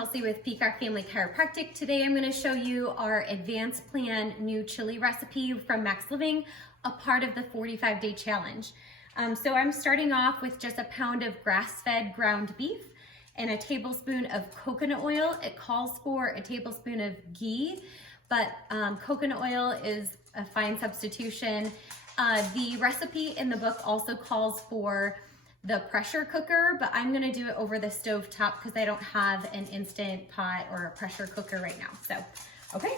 Kelsey with Peacock Family Chiropractic. Today I'm going to show you our advanced plan new chili recipe from MaxLiving, a part of the 45-day challenge. So I'm starting off with just a pound of grass-fed ground beef and a tablespoon of coconut oil. It calls for a tablespoon of ghee, but coconut oil is a fine substitution. The recipe in the book also calls for the pressure cooker, but I'm gonna do it over the stove top because I don't have an instant pot or a pressure cooker right now. So, okay.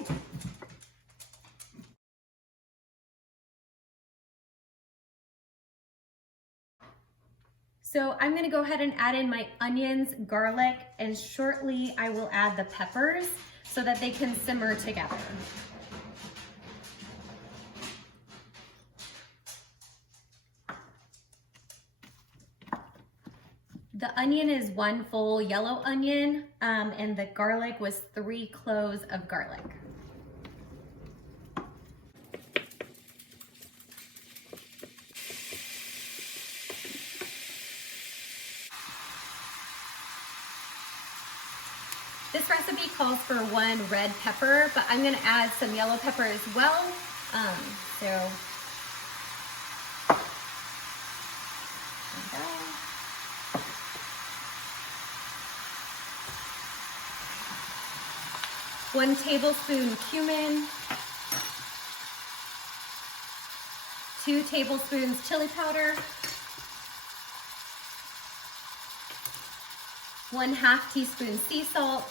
So I'm gonna go ahead and add in my onions, garlic, and shortly I will add the peppers so that they can simmer together. The onion is 1 full yellow onion, and the garlic was 3 cloves of garlic. This recipe calls for 1 red pepper, but I'm gonna add some yellow pepper as well. So 1 tablespoon cumin, 2 tablespoons chili powder, 1/2 teaspoon sea salt,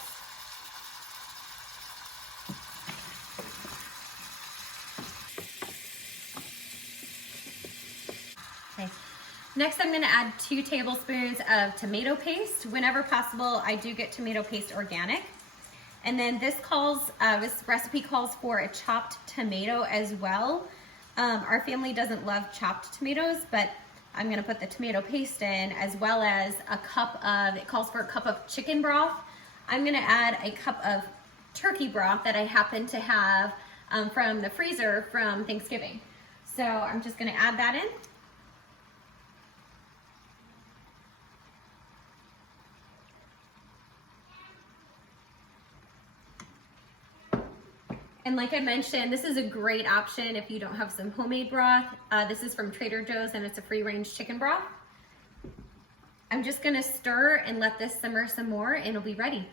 okay. Next I'm going to add 2 tablespoons of tomato paste. Whenever possible, I do get tomato paste organic. And then this recipe calls for a chopped tomato as well. Our family doesn't love chopped tomatoes, but I'm gonna put the tomato paste in, as well as it calls for a cup of chicken broth. I'm gonna add a cup of turkey broth that I happen to have from the freezer from Thanksgiving. So I'm just gonna add that in. And like I mentioned, this is a great option if you don't have some homemade broth. This is from Trader Joe's and it's a free-range chicken broth. I'm just gonna stir and let this simmer some more and it'll be ready.